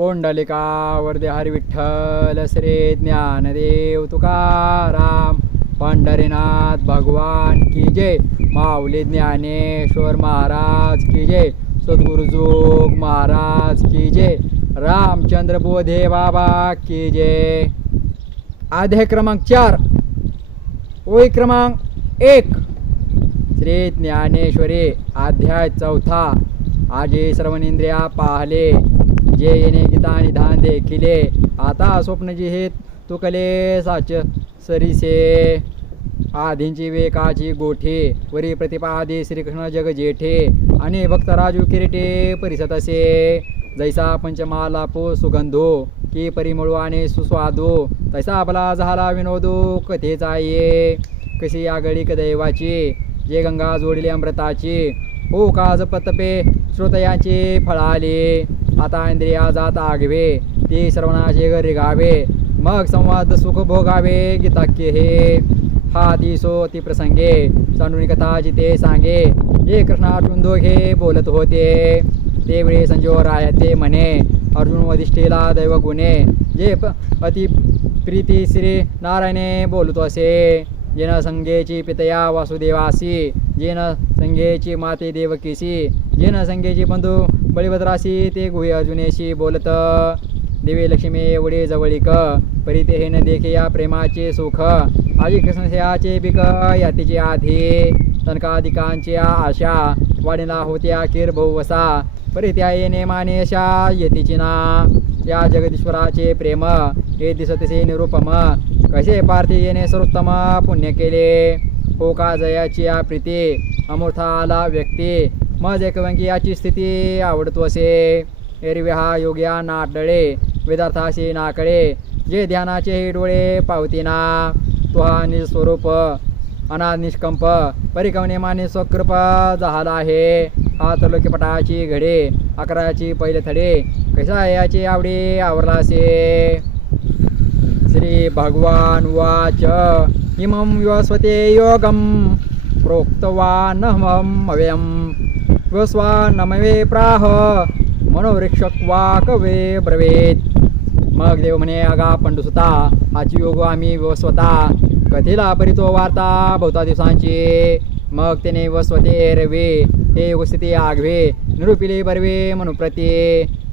पोंडलिका वरदे हरी विठ्ठल श्री ज्ञानदेव तुकाराम पंढरीनाथ भगवान की जय। माऊली ज्ञानेश्वर महाराज की जय। सद्गुरुजोग महाराज की जय। रामचंद्र बोधे बाबा की जय। अध्याय क्रमांक चार। ओळी क्रमांक एक। श्री ज्ञानेश्वरी अध्याय चौथा। आजे श्रवणेंद्रिया पाहले। जे येणे गीता धान देखिले आता स्वप्नजी हे तुकले साच. सरीसे आधींची वेकाची गोठे. वरी प्रतिपादे श्रीकृष्ण जग जेठे. आणि भक्तराजू किरीटे परिसत असे. जैसा पंचमाला पो सुगंधो की परिमळू आणि सुस्वादो. तैसा आपला झाला विनोदो कथेचा ये कशी आगळी दैवाची? जे गंगा जोडली अमृताची. हो काज पतपे श्रोतयांचे फळाले. आता इंद्रिया जात आगवे ते श्रवणाचे घरी गावे मग संवाद सुख भोगावे गीताक्य हे हा ती सो ती प्रसंगे चांडून कथा जिथे सांगे। जे कृष्णार्जुन दोघे बोलत होते। ते वेळी संजो राय ते म्हणे अर्जुन वधिष्ठेला दैव गुणे जे प- अति प्रीती श्री नारायणे बोलतो असे. जेन संगेची पितया वासुदेवासी जेन संगेची माते देवकीसी जेन संगेची बंधू बळीभद्राशी ते गुहे अर्जुनेशी बोलत देवी लक्ष्मी एवढे जवळीक परिते हे न देखे या प्रेमाचे सुख. आजी कृष्णशयाचे बिक यातीचे आधी तनकाधिकांची आशा वाढीला होत्या किर बहुवसा परित्या येणे मानेशा यतीची येतीची ना. या जगदीश्वराचे प्रेम हे दिसतसे निरुपम. कसे पार्थी येणे सर्वोत्तम पुण्य केले? हो का जयाची या प्रीती? अमूर्था व्यक्ती मज एकवंकी याची स्थिती आवडतो असे. एरवी योग्या नाटळे वेदार्थाशी नाकळे जे ध्यानाचे हे डोळे पावतीना. तो हा निस्वरूप अनाद निष्कंप परिकवने माने स्वकृप झाला आहे. हा त्रिलोकीपटाची घडे अकराची पहिले थडे. कशा याची आवडी आवरला असे? श्री भगवान वाच. इमं विवस्वते योगं प्रोक्तवानहमं अव्ययं विवस्वानमवे प्राह मनोवृक्षक वाकवे ब्रवेत। मग देव म्हणे अगा पंडुसुता हाची योग आम्ही वस्वता कथेला परितो वार्ता बहुता दिवसांची. मग त्याने वस्वते रवे हे उपस्थिती आघवे निरुपिले बरवे मनुप्रती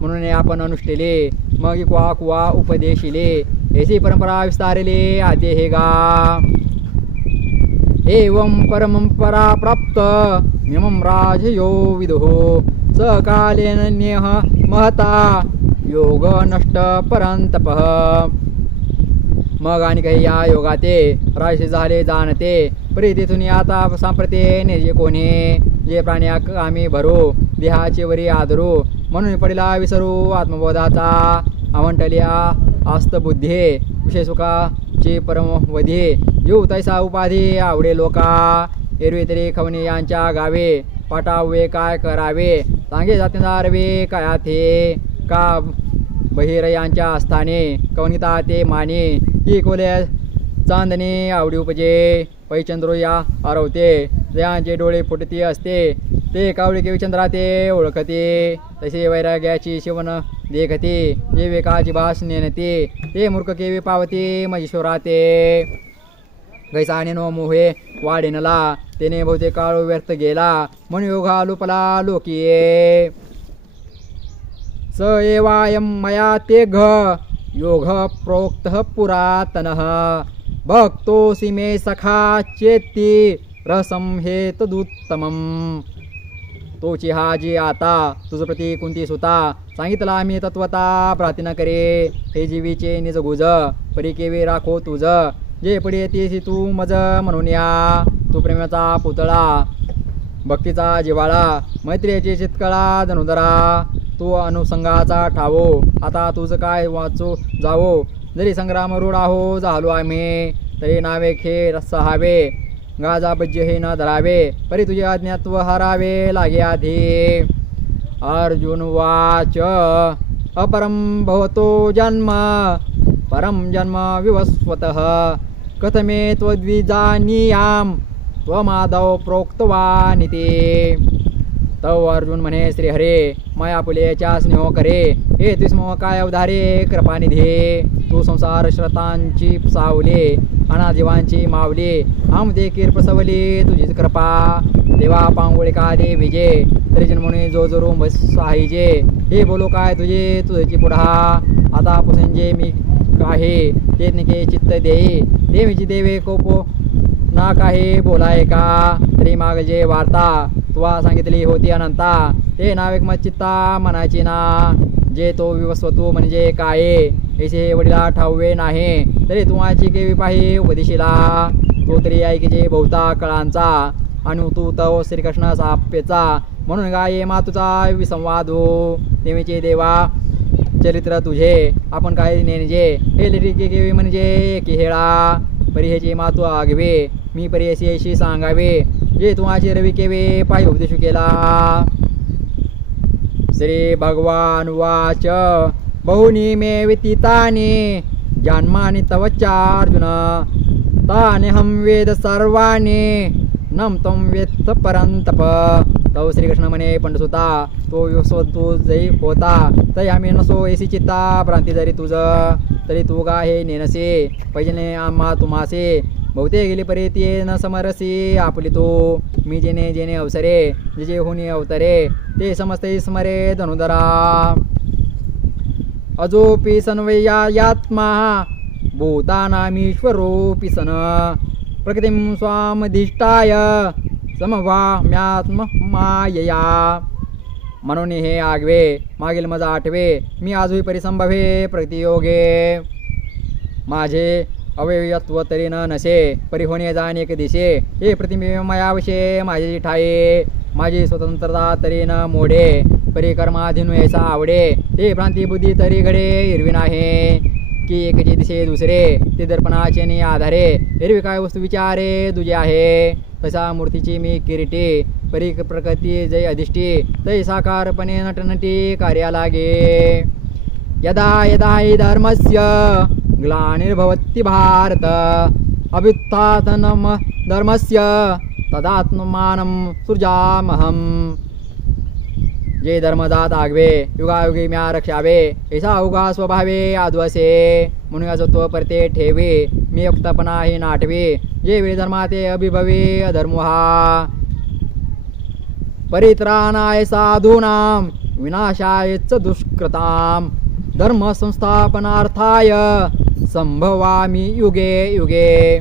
म्हणून आपण अनुष्ठिले मग क्वा कुवा उपदेशिले याची परंपरा विस्तारले आदे हे गा. एवं परंपरा प्राप्त मिमं राजयो विदुः। सकालेन नेह महता योग नष्ट परंतपः मग आणि काही या योगाते राशे झाले जाणते परी तिथून आता सांप्रते नेजे कोणी जे प्राण्याक आम्ही भरू देहाचे वरी आदरू म्हणून पडिला विसरू आत्मबोधाचा। आवंटल्या आस्तबुद्धे विषय सुखाची परमवधी येऊ तैसा उपाधी आवडे लोका। एरवी तरी खवणे यांच्या गावे पाटावे काय करावे? सांगे जातीदारवे काय थे का बहिर यांच्या स्थाने कवनिता ते माने? ही कोले चांदणे आवडी उपजे. पैचंद्रो या आरवते. ज्यांचे डोळे फुटती असते. ते कावळे केवीचंद्रा ते ओळखते. तसे वैराग्याची शिवण देखते. जे वेकाची भास नेनते. ते मूर्ख केवी पावते मजेश्वराते गैसाने नो मोहे वाढेनला तेने बहुते काळ व्यर्थ गेला म्हणून योगा लुपला लोकिये. स एवायम मया ते घ योग प्रोक्त पुरातनः। भक्तो मे सखा चेत्ती हे तदुत्तम तोची हा जी आता तुझ प्रती कुंती सुता सांगितला मी तत्वता प्रार्थना करे हे जीवीचे निज गुज परी केवी राखो तुझ। जे पडी येते तू मज म्हणून या. तू प्रेमाचा पुतळा भक्तीचा जिवाळा मैत्रियाची शीतकळा धनुधरा. तू अनुसंगाचा ठावो आता तुझं काय वाचू जावो? जरी संग्राम रूढ आहो झालो आम्ही तरी नावे खेळ सहावे. गाजा बज्जे हे न धरावे परी तुझे अज्ञात्व हरावे लागे आधी. अर्जुन वाच अपरम भवतो जन्म परम जन्म विवस्वतः। कथमे त्वद्विजानीयाम त्वमादौ प्रोक्तवानिते। तव अर्जुन म्हणे श्री हरे माया पुलेच्या स्नेह करे। हे तुस्म काय अवधारे कृपानिधे। तू संसार श्रतांची सावले अनाजीवांची मावले। आम देखील प्रसवली तुझीच कृपा। देवा पांगोळिका दे विजे। तरी जन्मने जो जरू साहिजे हे बोलो काय तुझे तुझची पुढा। आता पुसंजे मी काहे? ते निके चित्त देई. देवीची देवे कोपो. ना काही बोलाय का? तरी मागजे वार्ता. तुवा सांगितली होती अनंता. ते नाविक मत चित्ता म्हणायची ना. जे तो विवस्वतू म्हणजे काय ऐसे वडिला ठाऊवे नाही. तरी तुझी केवी पाही उपदेशीला. तो तरी ऐकीचे बहुता कळांचा. आणि तू तो श्रीकृष्ण सापेचा म्हणून गाये मातुचा हो देवीचे देवा चरित्र तुझे आपण काय नेनजे हे लिरिके म्हणजे एकी हेळा. परी मातू आगवे मी परी सांगावे. जे तुम्हाचे रवी केवे पाय उपदेशू केला. श्री भगवान वाच. बहुनी मे वितिताने जन्माने तव चार्जुन. तानि हम वेद सर्वाने नम तम वेत्त परंतप. तव श्रीकृष्ण म्हणे पंडसुता. तो विश्व तू जै होता. तै आम्ही नसो ऐसी चित्ता भ्रांती जरी तुझं तरी तू गा हे नेनसे. पैजने आम्हा तुम्हासे बहुते गेली परी ते न समरसी आपली तू. मी जेने जेने अवसरे जे जे होणे अवतरे ते समजते स्मरे धनुधरा. अजोपि यात्मा भूतानामीश्वरो सन प्रकृतिं स्वामधिष्ठाय समवाम्यात्म मायया. म्हणून हे आगवे मागील माझा आठवे मी आजही परिसंभवे प्रतियोगे. माझे अवयत्व तरी न नसे परिहोणे जाणे एक दिशे. हे प्रतिबिंब मायाविषे माझे ठाये माझी स्वतंत्रता तरी न मोडे परिकर्माधीन ऐसा आवडे. ते भ्रांतीबुद्धी तरी घडे हिरवी आहे की एकचे दिसे दुसरे ते दर्पणाचे नि आधारे. हिरवी काय वस्तू विचारे दुजे आहे. तसा मूर्तीची मी किरीटी परी प्रकृती जय अधिष्ठी तै साकारपणे नटनटी कार्या लागे यदा यदा हि धर्मस्य ग्लानिर्भवति भारत अभ्युत्थानम धर्मस्य तदात्मानं सृजामहम्। जे धर्मदात आगवे युगायुगी म्या रक्षावे ऐसा उगा स्वभावे आद्वसे म्हणून तो परते ठेवे मी युक्तपणा ही नाटवे जे वेळी धर्माते अभिभवे अधर्म हा परित्राणाय साधूनां विनाशाय च दुष्कृतां। धर्म संस्थापनार्थाय संभवामी युगे युगे।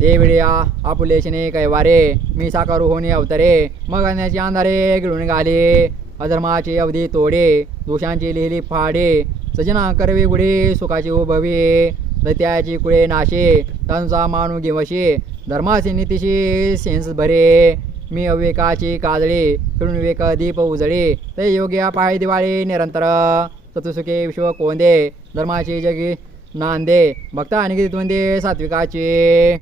देविळे आपुलेशने कैवारे मी साकारू होणे अवतरे मग अन्याचे अंधारे गिळून घाले अधर्माची अवधी तोडे दोषांची लिहिली फाडे सजना करवे गुडे सुखाची उभवे दैत्याची कुळे नाशे त्यांचा मानू घेवशे धर्माचे नीतीशी सेन्स भरे मी अविवेकाची काजळे फिरून विवेक दीप उजळे. ते योग्य पाय दिवाळी निरंतर. चतुसुखे विश्व कोंदे धर्माची जगी नांदे. भक्ता आणि द्वंदे सात्विकाचे.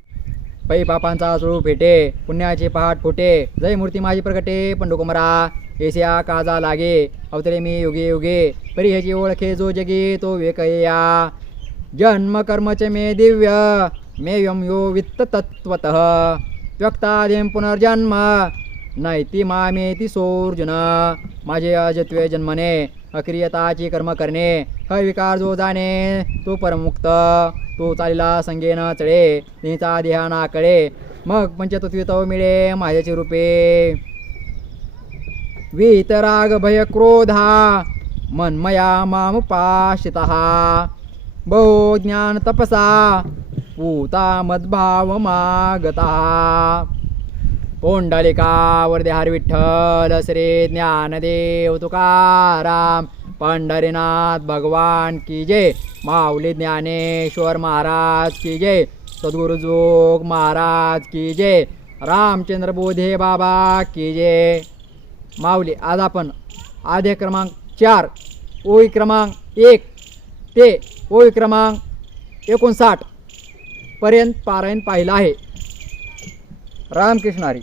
पै पापांचा सुरू फेटे पुण्याचे पहाट फुटे. जय मूर्ती माझी प्रगटे पंडुकुमरा. एसिया काजा लागे अवतरे मी युगे युगे. परी ह्याची ओळखे जो जगी तो वेकया जन्म कर्मचे मे दिव्य मे यम यो वित्त तत्वत व्यक्तादेम पुनर्जन्म। नैती मामेती सोर्जुन माझे अजत्वे जन्मने। अक्रियताची कर्म करणे। ह विकार जो जाणे तो परमुक्त। तो चालीला संगेन चढे तिचा देहा नाकळे मग पंचतत्वी तव मिळे माझ्याचे रूपे। वीतराग भय क्रोधा मन्मया मामुपाशितः बहु ज्ञान तपसा पूता मद्भाव मागता पोंडलिका हर विठ्ठल श्री ज्ञानदेव तुकाराम पंढरीनाथ भगवान की जय। माऊली ज्ञानेश्वर महाराज की जय। सद्गुरुजोग महाराज की जय। रामचंद्र बोधे बाबा की जय। माऊली आज आपण आधे क्रमांक चार ओळी क्रमांक एक ते ओळी क्रमांक एकोणसाठ पर्यंत पारायण पाहिलं आहे. रामकृष्ण हरी.